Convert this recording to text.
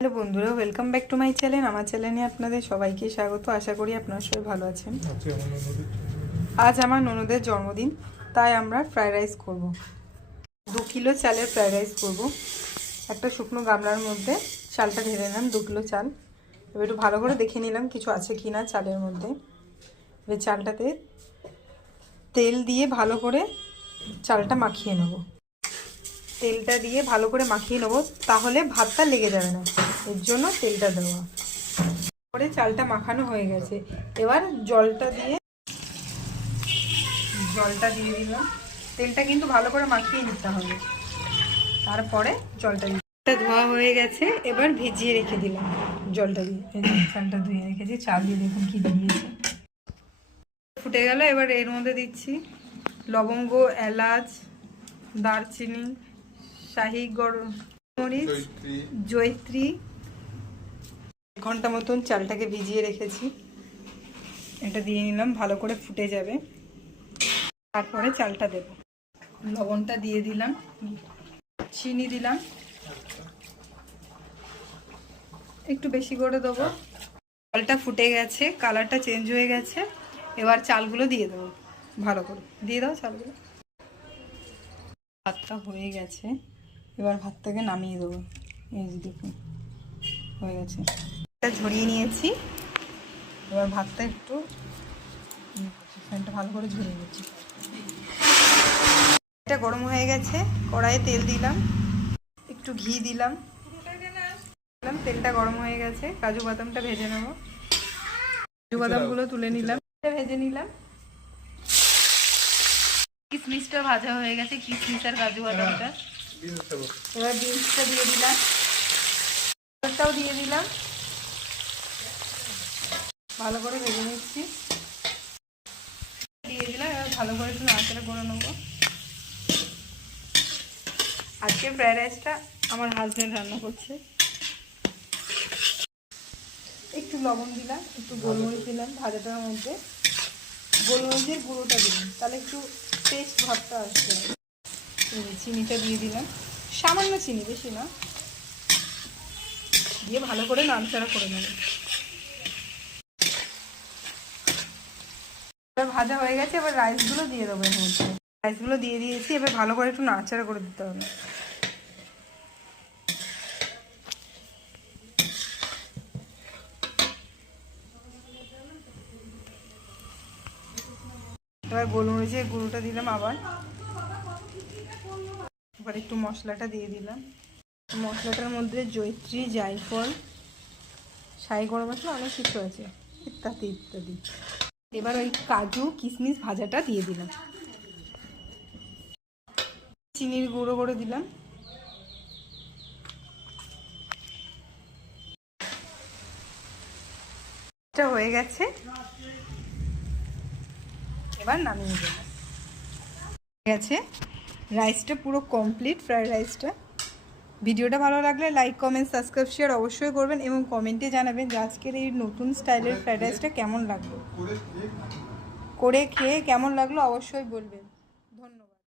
Hello বন্ধুরা, welcome back to my channel. আমার চ্যানেলে আপনাদের সবাইকে স্বাগত। আশা করি আপনারা সবাই ভালো আছেন। আজ আমার ননদের জন্মদিন, তাই আমরা ফ্রাইড রাইস করব। 2 কিলো চালের ফ্রাইড রাইস করব। একটা শুকনো গামলার মধ্যে চালটা ঢেলে নিলাম, 2 কিলো চাল। এবার একটু ভালো করে দেখে নিলাম কিছু আছে কি না চালের মধ্যে। এবার চালটাতে তেল দিয়ে ভালো করে চালটা মাখিয়ে নেব। তেলটা দিয়ে ভালো করে মাখিয়ে নেবো, তাহলে ভাতটা লেগে যাবে না, এর জন্য তেলটা দেওয়া। পরে চালটা মাখানো হয়ে গেছে, এবার জলটা দিয়ে দিলাম। তেলটা কিন্তু ভালো করে মাখিয়ে নিতে হবে, তারপরে জলটা ধোয়া হয়ে গেছে। এবার ভিজিয়ে রেখে দিলাম জলটা দিয়ে। চালটা ধুয়ে রেখেছি, চাল দিয়ে দেখুন কি বেরিয়েছে। ফুটে গেল, এবার এর মধ্যে দিচ্ছি লবঙ্গ, এলাচ, দারচিনি, শাহি গরম মরিচ, জয়িত্রী। 1 ঘন্টা মতন চালটাকে ভিজিয়ে রেখেছি, এটা দিয়ে নিলাম। ভালো করে ফুটে যাবে, তারপরে চালটা দেব। লবণটা দিয়ে দিলাম, চিনি দিলাম, একটু বেশি করে দেবো। চালটা ফুটে গেছে, কালারটা চেঞ্জ হয়ে গেছে। এবার চালগুলো দিয়ে দেবো, ভালো করে দিয়ে দাও চালগুলো। ভাতটা হয়ে গেছে, এবার ভাতটাকে নামিয়ে দেবো। এই যে দেখুন হয়ে গেছে, এটা ঝরিয়ে নিয়েছি। এবার ভাতটা একটু ফ্যানটা ভালো করে ঝরিয়ে নিচ্ছি। এটা গরম হয়ে গেছে, কড়াইয়ে তেল দিলাম, একটু ঘি দিলাম। তেলটা গরম হয়ে গেছে, কাজু বাদামটা ভেজে নেব। কাজু বাদামগুলো তুলে নিলাম, ভেজে নিলাম। কিশমিশটা ভাজা হয়ে গেছে, কিশমিশ আর কাজু বাদামটা। এবার বিনসটা দিয়ে দিলাম, গাজরটাও দিয়ে দিলাম, ভালো করে ভেজে নিচ্ছি। দিয়ে দিলাম, এবার ভালো করে একটু নাড়াচাড়া করে নেবো। আজকে ফ্রাইড রাইসটা আমার হাজবেন্ড রান্না করছে। একটু লবণ দিলাম, একটু গোলমরিচ দিলাম ভাজাটার মধ্যে। গোলমরিচের গুঁড়োটা দিলাম, তাহলে একটু টেস্ট ভাবটা আসবে। চিনিটা দিয়ে দিলাম, সামান্য চিনি, বেশি না। দিয়ে ভালো করে নাড়াচাড়া করে নেব। এবার ভাজা হয়ে গেছে, এবার রাইসগুলো দিয়ে দেবো এর মধ্যে। রাইসগুলো দিয়ে দিয়েছি, এবার ভালো করে একটু নাড়াচাড়া করে দিতে হবে। এবার গোলমরিচের গুঁড়োটা দিলাম আবার। এবার একটু মশলাটা দিয়ে দিলাম। মশলাটার মধ্যে জয়িত্রী, জায়ফল, শাহি গরম মশলা, অনেক কিছু আছে, ইত্যাদি ইত্যাদি। এবার ওই কাজু কিশমিশ ভাজাটা দিয়ে দিলাম, চিনির গুঁড়ো করে দিলাম। এটা হয়ে গেছে, এবার নামিয়ে দেব। হয়ে গেছে রাইসটা, পুরো কমপ্লিট ফ্রাইড রাইসটা। ভিডিওটা ভালো লাগলে লাইক, কমেন্ট, সাবস্ক্রাইব, শেয়ার অবশ্যই করবেন এবং কমেন্টে জানাবেন যে আজকের এই নতুন স্টাইলের ফ্রাইড রাইসটা কেমন লাগলো। করে খেয়ে কেমন লাগলো অবশ্যই বলবেন।